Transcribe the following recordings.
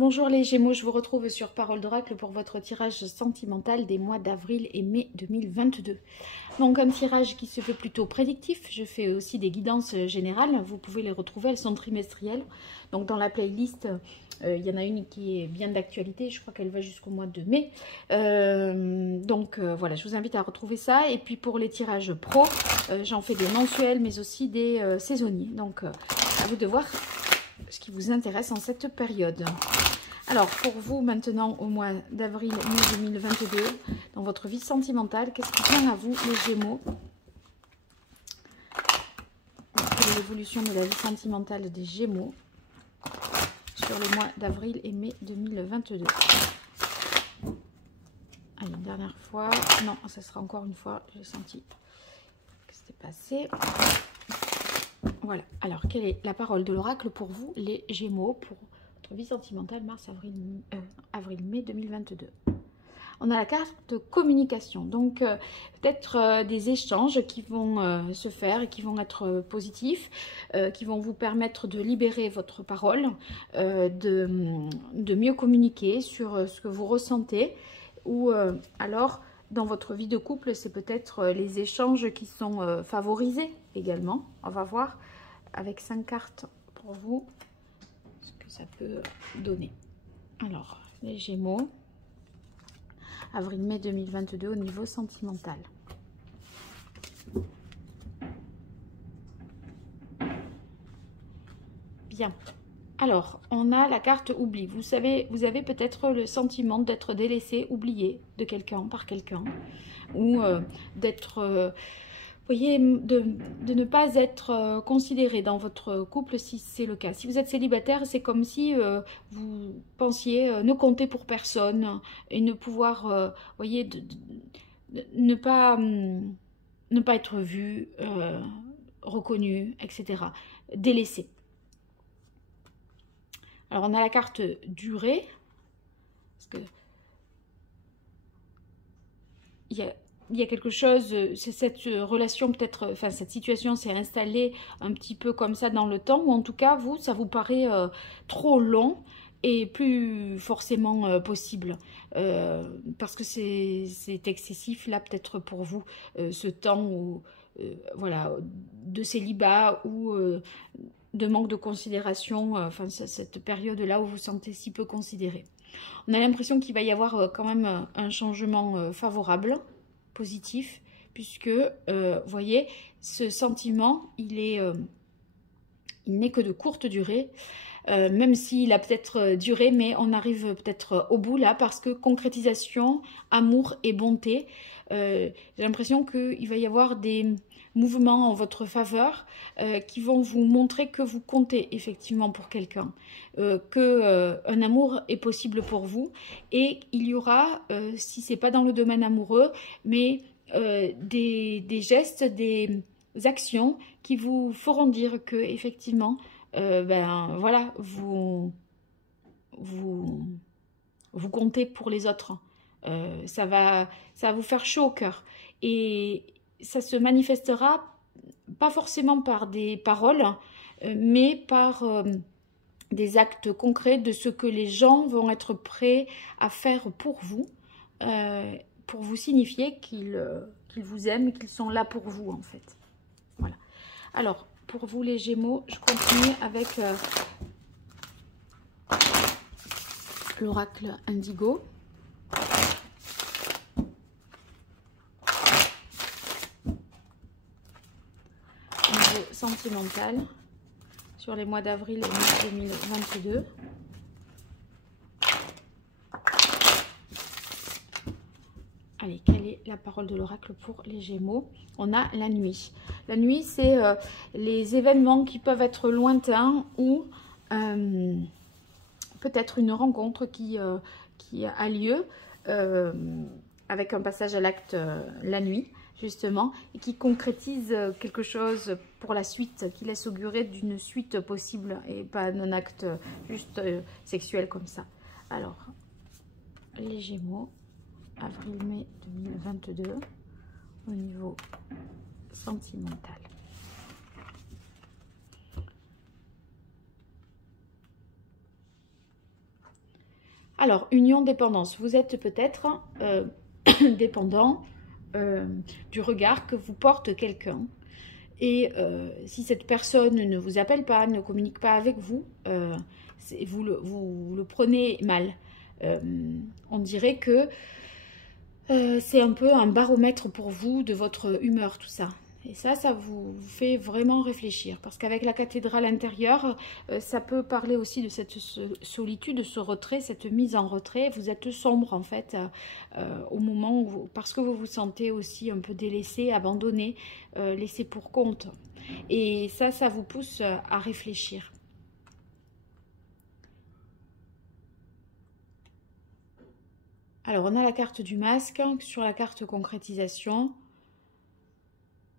Bonjour les Gémeaux, je vous retrouve sur Parole d'Oracle pour votre tirage sentimental des mois d'avril et mai 2022. Donc un tirage qui se fait plutôt prédictif, je fais aussi des guidances générales, vous pouvez les retrouver, elles sont trimestrielles. Donc dans la playlist, il y en a une qui est bien d'actualité, je crois qu'elle va jusqu'au mois de mai. Voilà, je vous invite à retrouver ça. Et puis pour les tirages pro, j'en fais des mensuels mais aussi des saisonniers. Donc à vous de voir ce qui vous intéresse en cette période. Alors, pour vous, maintenant, au mois d'avril-mai 2022, dans votre vie sentimentale, qu'est-ce qui vient à vous, les Gémeaux? Quelle est l'évolution de la vie sentimentale des Gémeaux sur le mois d'avril et mai 2022? Allez, une dernière fois. Non, ça sera encore une fois. J'ai senti que c'était passé. Voilà. Alors, quelle est la parole de l'oracle pour vous, les Gémeaux, pour votre vie sentimentale avril-mai 2022? On a la carte communication, donc peut-être des échanges qui vont se faire et qui vont être positifs, qui vont vous permettre de libérer votre parole, de mieux communiquer sur ce que vous ressentez, ou alors dans votre vie de couple, c'est peut-être les échanges qui sont favorisés également. On va voir avec 5 cartes pour vous ce que ça peut donner. Alors, les Gémeaux, avril-mai 2022 au niveau sentimental. Bien. Alors, on a la carte oubli. Vous savez, vous avez peut-être le sentiment d'être délaissé, oublié de quelqu'un, par quelqu'un. Ou d'être... voyez, de ne pas être considéré dans votre couple si c'est le cas. Si vous êtes célibataire, c'est comme si vous pensiez ne compter pour personne et ne pouvoir, voyez, ne pas être vu, reconnu, etc. Délaissé. Alors, on a la carte durée. Parce que il y a quelque chose, cette relation peut-être, enfin cette situation s'est installée un petit peu comme ça dans le temps, ou en tout cas, vous, ça vous paraît trop long et plus forcément possible. Parce que c'est excessif là peut-être pour vous, ce temps où, voilà, de célibat ou de manque de considération, enfin cette période-là où vous vous sentez si peu considéré. On a l'impression qu'il va y avoir quand même un changement favorable, positif, puisque, voyez, ce sentiment, il n'est que de courte durée, même s'il a peut-être duré, mais on arrive peut-être au bout là, parce que concrétisation, amour et bonté, j'ai l'impression qu'il va y avoir des mouvements en votre faveur qui vont vous montrer que vous comptez effectivement pour quelqu'un, qu'un amour est possible pour vous, et il y aura, si c'est pas dans le domaine amoureux, mais des gestes, des actions qui vous feront dire que effectivement, ben voilà, vous comptez pour les autres. Ça va vous faire chaud au cœur, et ça se manifestera pas forcément par des paroles, mais par des actes concrets de ce que les gens vont être prêts à faire pour vous signifier qu'ils vous aiment, qu'ils sont là pour vous en fait. Voilà. Alors, pour vous les Gémeaux, je continue avec l'oracle Indigo. Niveau sentimental sur les mois d'avril et mai 2022. Allez, quelle est la parole de l'oracle pour les Gémeaux? On a la nuit. La nuit, c'est les événements qui peuvent être lointains, ou peut-être une rencontre qui a lieu avec un passage à l'acte la nuit, justement, et qui concrétise quelque chose pour la suite, qui laisse augurer d'une suite possible et pas d'un acte juste sexuel comme ça. Alors, les Gémeaux, avril-mai 2022, au niveau sentimental. Alors, union-dépendance. Vous êtes peut-être dépendant du regard que vous porte quelqu'un. Et si cette personne ne vous appelle pas, ne communique pas avec vous, vous le prenez mal. On dirait que c'est un peu un baromètre pour vous de votre humeur, tout ça. Et ça vous fait vraiment réfléchir. Parce qu'avec la cathédrale intérieure, ça peut parler aussi de cette solitude, ce retrait, cette mise en retrait. Vous êtes sombre en fait, au moment où parce que vous vous sentez aussi un peu délaissé, abandonné, laissé pour compte. Et ça vous pousse à réfléchir. Alors, on a la carte du masque. Sur la carte concrétisation,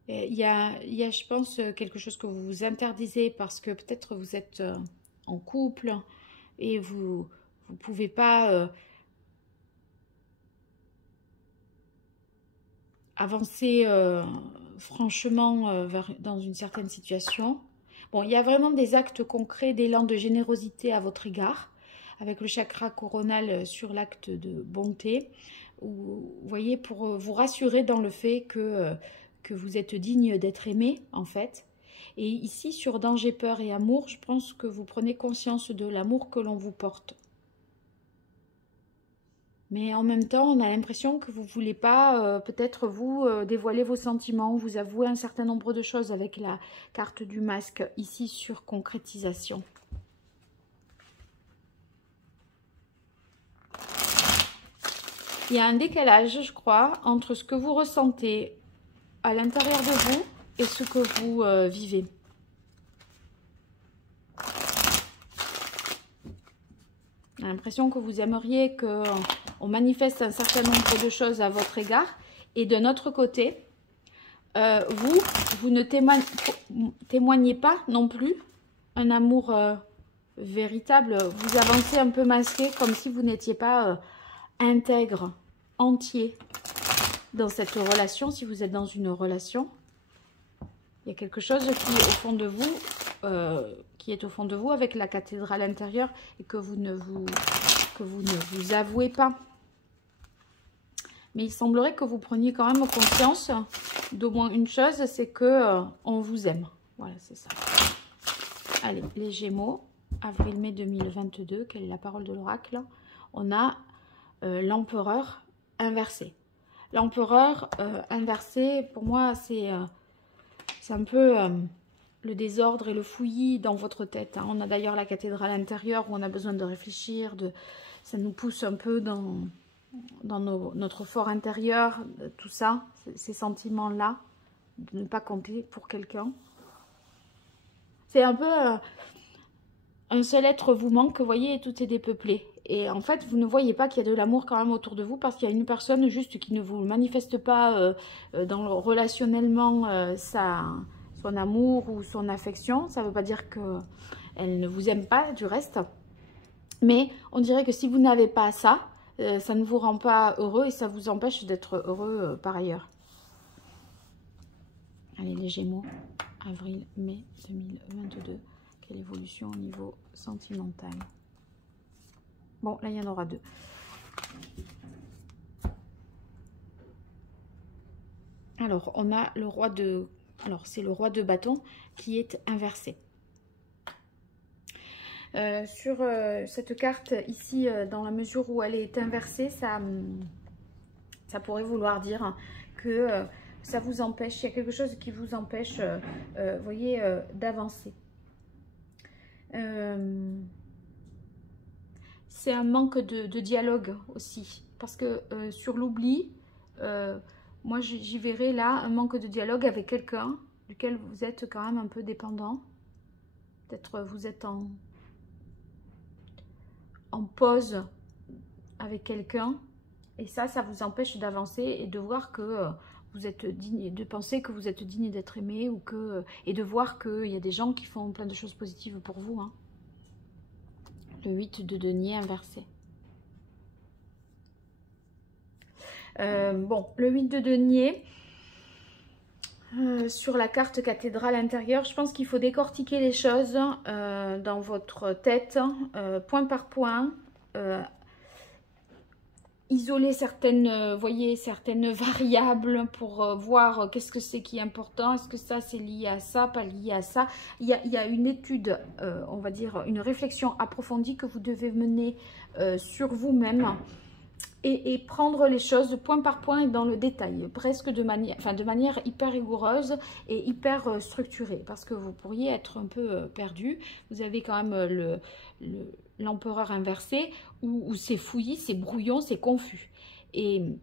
il y a, je pense, quelque chose que vous vous interdisez parce que peut-être vous êtes en couple et vous ne pouvez pas avancer franchement dans une certaine situation. Bon, il y a vraiment des actes concrets, d'élan de générosité à votre égard, avec le chakra coronal sur l'acte de bonté, où, vous voyez, pour vous rassurer dans le fait que vous êtes digne d'être aimé, en fait. Et ici, sur danger, peur et amour, je pense que vous prenez conscience de l'amour que l'on vous porte. Mais en même temps, on a l'impression que vous ne voulez pas, peut-être vous, dévoiler vos sentiments, vous avouer un certain nombre de choses avec la carte du masque, ici sur concrétisation. Il y a un décalage, je crois, entre ce que vous ressentez à l'intérieur de vous et ce que vous vivez. On a l'impression que vous aimeriez qu'on manifeste un certain nombre de choses à votre égard. Et de notre côté, vous ne témoignez pas non plus un amour véritable. Vous avancez un peu masqué, comme si vous n'étiez pas intègre, entier dans cette relation. Si vous êtes dans une relation, il y a quelque chose qui est au fond de vous, avec la cathédrale intérieure et que vous ne vous avouez pas. Mais il semblerait que vous preniez quand même conscience d'au moins une chose, c'est que on vous aime. Voilà, c'est ça. Allez, les Gémeaux, avril-mai 2022, quelle est la parole de l'oracle? On a l'empereur inversé. L'empereur inversé, pour moi, c'est un peu le désordre et le fouillis dans votre tête. Hein. On a d'ailleurs la cathédrale intérieure où on a besoin de réfléchir, ça nous pousse un peu dans notre fort intérieur, tout ça, ces sentiments-là, de ne pas compter pour quelqu'un. C'est un peu un seul être vous manque, vous voyez, et tout est dépeuplé. Et en fait, vous ne voyez pas qu'il y a de l'amour quand même autour de vous parce qu'il y a une personne juste qui ne vous manifeste pas relationnellement son amour ou son affection. Ça ne veut pas dire qu'elle ne vous aime pas du reste. Mais on dirait que si vous n'avez pas ça, ça ne vous rend pas heureux et ça vous empêche d'être heureux par ailleurs. Allez, les Gémeaux, avril-mai 2022. Quelle évolution au niveau sentimental? Bon, là, il y en aura deux. Alors, on a le roi de... Alors, c'est le roi de bâton qui est inversé. Sur cette carte ici, dans la mesure où elle est inversée, ça pourrait vouloir dire que ça vous empêche, il y a quelque chose qui vous empêche, vous voyez, d'avancer. C'est un manque de dialogue aussi, parce que sur l'oubli, moi j'y verrais là un manque de dialogue avec quelqu'un duquel vous êtes quand même un peu dépendant. Peut-être vous êtes en pause avec quelqu'un et ça vous empêche d'avancer et de voir que vous êtes digne, de penser que vous êtes digne d'être aimé ou et de voir qu'il y a des gens qui font plein de choses positives pour vous. Hein. Le 8 de denier inversé. Bon, le 8 de denier, sur la carte cathédrale intérieure, je pense qu'il faut décortiquer les choses dans votre tête, point par point, isoler certaines, voyez, certaines variables pour voir qu'est-ce que c'est qui est important. Est-ce que ça c'est lié à ça, pas lié à ça. Il y a une étude, on va dire, une réflexion approfondie que vous devez mener sur vous-même et prendre les choses point par point et dans le détail, presque de manière hyper rigoureuse et hyper structurée, parce que vous pourriez être un peu perdu. Vous avez quand même l'empereur inversé où c'est fouillis, c'est brouillon, c'est confus. Et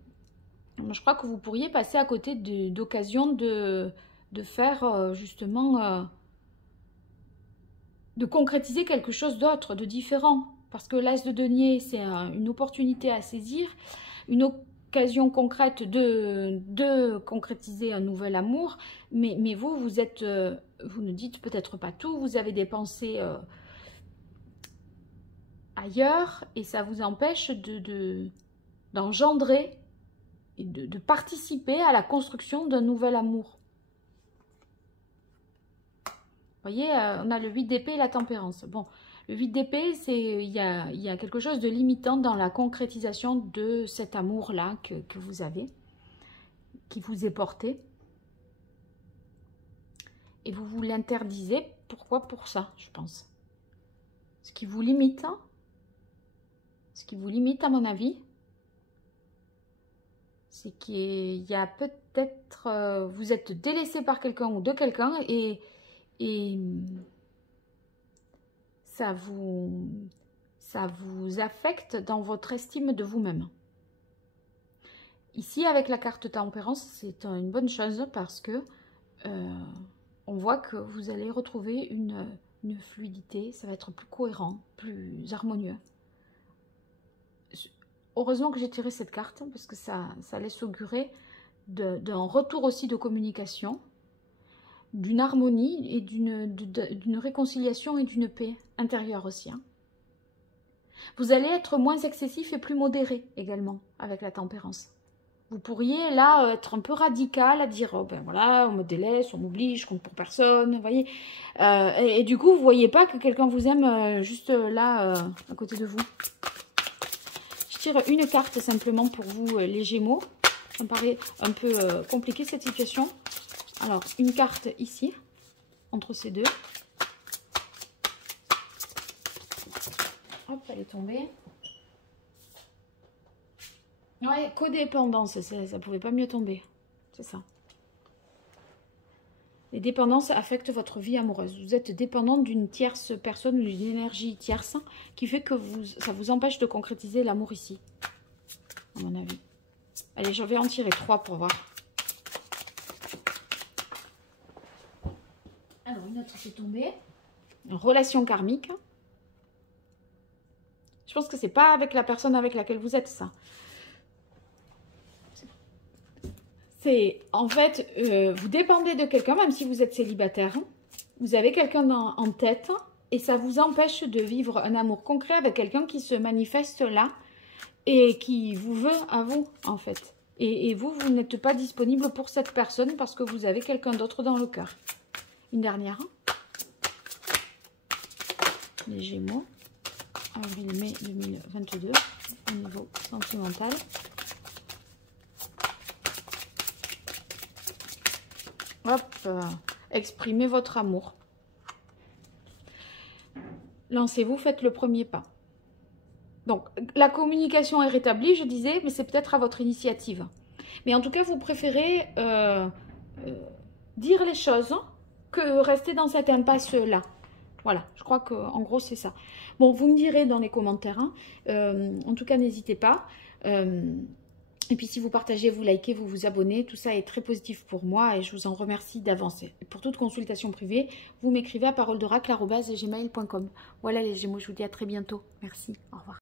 je crois que vous pourriez passer à côté d'occasion de faire justement, de concrétiser quelque chose d'autre, de différent. Parce que l'As de denier, c'est une opportunité à saisir, une occasion concrète de concrétiser un nouvel amour. Mais vous, vous ne dites peut-être pas tout, vous avez des pensées ailleurs et ça vous empêche d'engendrer et de participer à la construction d'un nouvel amour. Vous voyez, on a le 8 d'épée et la tempérance. Bon. Le 8 d'épée, il y a quelque chose de limitant dans la concrétisation de cet amour-là que vous avez, qui vous est porté. Et vous vous l'interdisez. Pourquoi? Pour ça, je pense. Ce qui vous limite, hein, ce qui vous limite, à mon avis, c'est qu'il y a peut-être... vous êtes délaissé par quelqu'un ou de quelqu'un et ça vous affecte dans votre estime de vous-même. Ici, avec la carte tempérance, c'est une bonne chose parce que on voit que vous allez retrouver une fluidité, ça va être plus cohérent, plus harmonieux. Heureusement que j'ai tiré cette carte parce que ça laisse augurer d'un retour aussi de communication, d'une harmonie et d'une réconciliation et d'une paix intérieure aussi. Hein. Vous allez être moins excessif et plus modéré également avec la tempérance. Vous pourriez là être un peu radical à dire oh, ben voilà, on me délaisse, on m'oublie, je compte pour personne, vous voyez. Et du coup, vous voyez pas que quelqu'un vous aime juste là à côté de vous. Je tire une carte simplement pour vous les Gémeaux. Ça me paraît un peu compliqué cette situation. Alors, une carte ici, entre ces deux. Hop, elle est tombée. Ouais, codépendance, ça ne pouvait pas mieux tomber. C'est ça. Les dépendances affectent votre vie amoureuse. Vous êtes dépendant d'une tierce personne, d'une énergie tierce, qui fait que ça vous empêche de concrétiser l'amour ici, à mon avis. Allez, je vais en tirer 3 pour voir. Alors, une autre qui est tombée. Une relation karmique. Je pense que c'est pas avec la personne avec laquelle vous êtes, ça. C'est, en fait, vous dépendez de quelqu'un, même si vous êtes célibataire. Vous avez quelqu'un en tête et ça vous empêche de vivre un amour concret avec quelqu'un qui se manifeste là et qui vous veut à vous, en fait. Et vous n'êtes pas disponible pour cette personne parce que vous avez quelqu'un d'autre dans le cœur. Une dernière. Les Gémeaux. Avril-mai 2022. Au niveau sentimental. Hop. Exprimez votre amour. Lancez-vous, faites le premier pas. Donc, la communication est rétablie, je disais, mais c'est peut-être à votre initiative. Mais en tout cas, vous préférez dire les choses que rester dans cette impasse-là. Voilà, je crois qu'en gros, c'est ça. Bon, vous me direz dans les commentaires. Hein. En tout cas, n'hésitez pas. Et puis, si vous partagez, vous likez, vous vous abonnez, tout ça est très positif pour moi et je vous en remercie d'avance. Pour toute consultation privée, vous m'écrivez à paroledoracle@gmail.com. Voilà les Gémeaux, je vous dis à très bientôt. Merci, au revoir.